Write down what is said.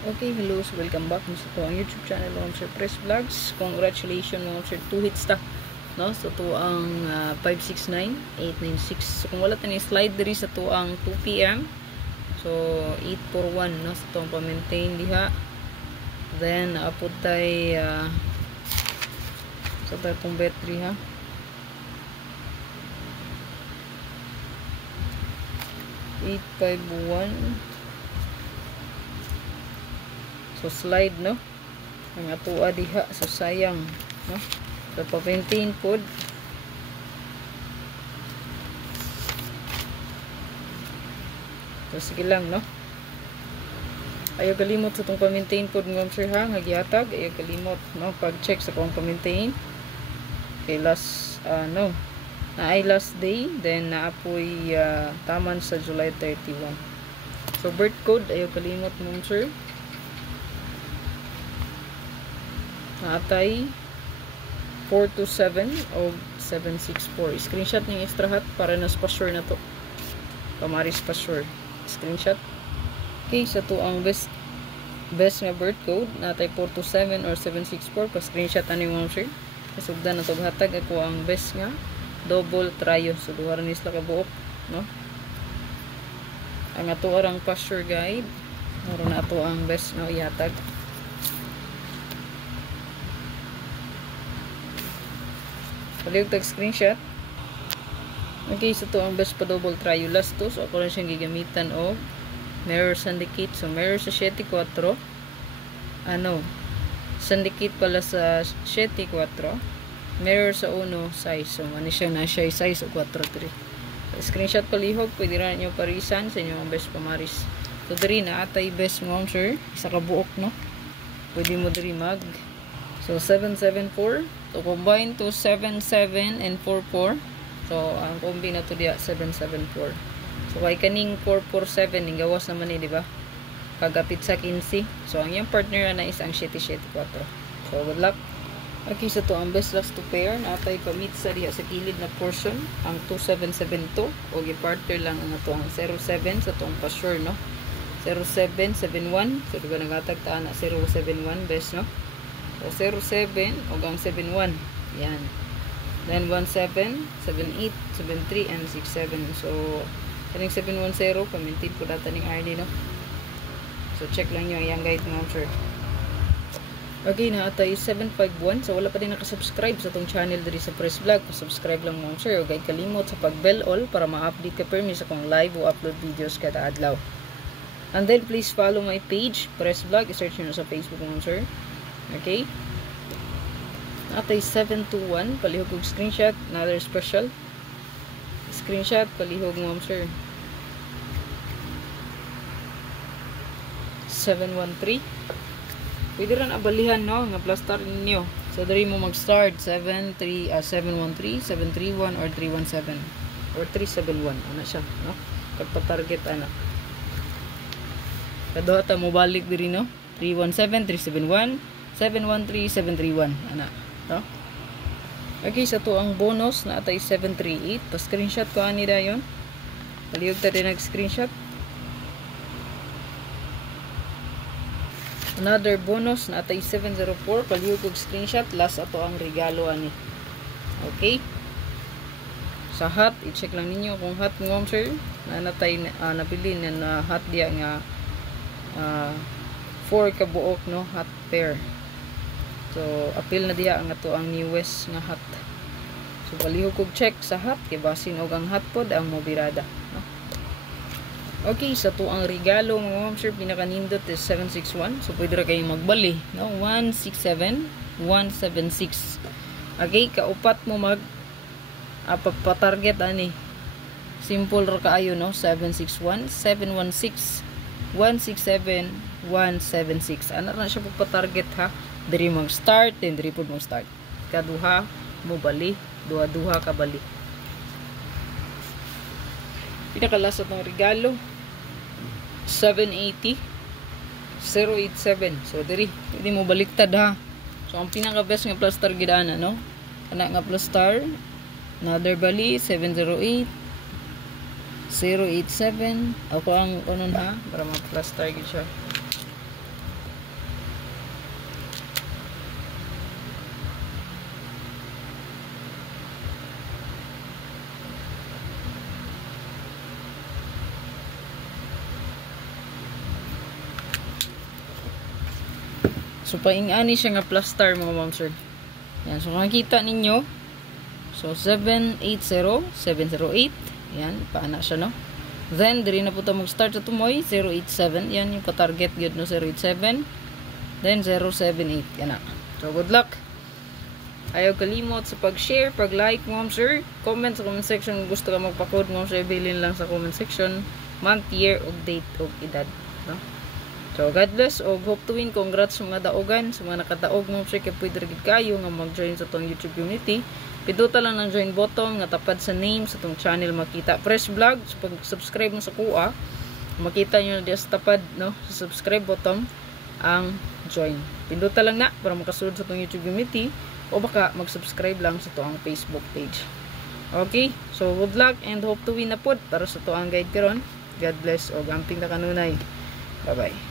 Okay, hello, so welcome back sa to ang YouTube channel ng Sir Press Vlogs. Congratulations mga Sir, 2 hits ta, no? So to ang 569 896. So kung wala tani slide diri sa to ang 2 PM, so 841, no? So to ang pa-maintain diha. Then apod tay so tay pong battery ha. $851. So slide, no, ang atua diha, so sayang, no, so pa-maintain pod. So sige lang, no, ayaw kalimot sa itong pa-maintain pod ng sir ha, nagyatag, ayaw kalimot, no, pag-check sa kung pa-maintain. Okay, last no, na ay last day, then naapoy taman sa July 31. So birth code, ayaw kalimot ng sir, atay 427 o 764. Screenshot ng extra hat para nas pa-sure na to. Pamaris pa-sure. Screenshot. Okay, sa to ang best nga birth code natay 427 or 764. Pa-screenshot ani mo sir. Kasugdan na to hatag ako ang best nga double trio. So duha ra nisla ka buok, no? Ang ato arang pa-sure guide. Moro na ato ang best nga ihatag. Palihog tag screenshot. Okay, so to ang best pa double trio last to. So ako na siyang gigamitan o mirror syndicate. So mirror sa 7.4. Syndicate pala sa 7.4. Mirror sa 1 size. So ano siya na siya size o 4.3. Screenshot palihog. Pwede rin nyo parisan sa inyo ang best pamaris. So diri na atay best mo sir. Isa ka buok, no. Pwede mo diri mag. So 774. To combine to 77 and 44. So ang kombi na to diya 774. So kay kaning 447 ning gawas naman ni, di ba? Kagapit sa 15. So ang iyang partner na is ang 774. So good luck. Okay, so to ang best last to pair natay pa-meet sa diya sa kilid na portion ang 2772 o gi-partner lang ang ato ang 07 sa tong pa-sure, no. 0771. So diba nagatag ta na 071 best, no. So 07 o gang 71. Yan. Then 17, 78, 73 and 67. So kaning 710 pamintin po data ning RD, no. So check lang nyo yung guide mo sir. Okay, na atay 751. So wala pa din nakasubscribe sa tong channel diri sa Press Vlog. Subscribe lang mo sir. O guys, kalimot sa pag-bell all para ma-update ka permi sa kong live o upload videos kada adlaw. And then please follow my page Press Vlog. I-search nyo sa Facebook mo sir. Okay, natay 721 palihog og screenshot. Another special screenshot palihog mo sir. 713 pwede rin abalihan, no, nga plaster ninyo. So diri mo mag-start 713 731 or 317 or 371 ana siya, no, kapag-target ana kadto ta mo balik diri, no. 317 371 713 731 ana to. Okay, sa to ang bonus na atay 738. Pa screenshot ko ani dayon. Palihog ta din nag screenshot. Another bonus na atay 704. Palihog og screenshot. Last ato ang regalo ani. Okay, sa hat i-check lang ninyo kung hat ngom sir na natay nabili na hat dia nga 4 ka buok, no, hat pair. So apil na diha ang ato ang newest nga hat. So palihog kog check sa hat kay basin og ang hat pod ang mobirada, no? Okay, sa to ang regalo mga ma'am sir pinakanindot is 761. So pwede ra kayo magbali, no, 167 176. Okay, kaupat mo mag pagpa-target ani. Simple ra kaayo, no, 761 716 167 176. Ana ra siya pagpa-target ha. Diri mag-start, then diri po mag-start. Kaduha mo bali, duha-duha ka bali. Pinakalasot ng regalo 780 087. So diri mo baliktad ha. So ang pinaka best nga plaster gidana, no, ana nga plaster. Another bali 708 087. Ako ang unon ha para mag-plaster gid siya. So paingani siya nga plus star mga ma'am sir. Yan, so makikita ninyo. So 780 708. Yan, paana siya no. Then diri na po ta mag-start sa tumoy 087. Yan yung ka-target gyud no 087. Then 078 yan na. So good luck. Ayaw kalimot sa pag-share, pag-like, ma'am sir. Comment sa comment section kung gusto ka magpa-code, ma'am sir. Bilin lang sa comment section. Month, year, og date, og edad. No? So, God bless, og hope to win. Congrats sa mga daogan, sa mga nakadaog, ma'am sir. Kaya pwede rin kayo nga mag-join sa tong YouTube community. Piduta lang ng join button, nga tapad sa name sa tong channel makita. Press vlog, so pag-subscribe mo sa kuha, makita nyo na sa tapad, no? Sa subscribe button, ang join. Piduta lang na para makasunod sa tong YouTube community. O baka mag-subscribe lang sa toang Facebook page. Okay? So, good luck and hope to win na pod para sa toang guide karon. God bless o gamping na kanunay. Bye-bye.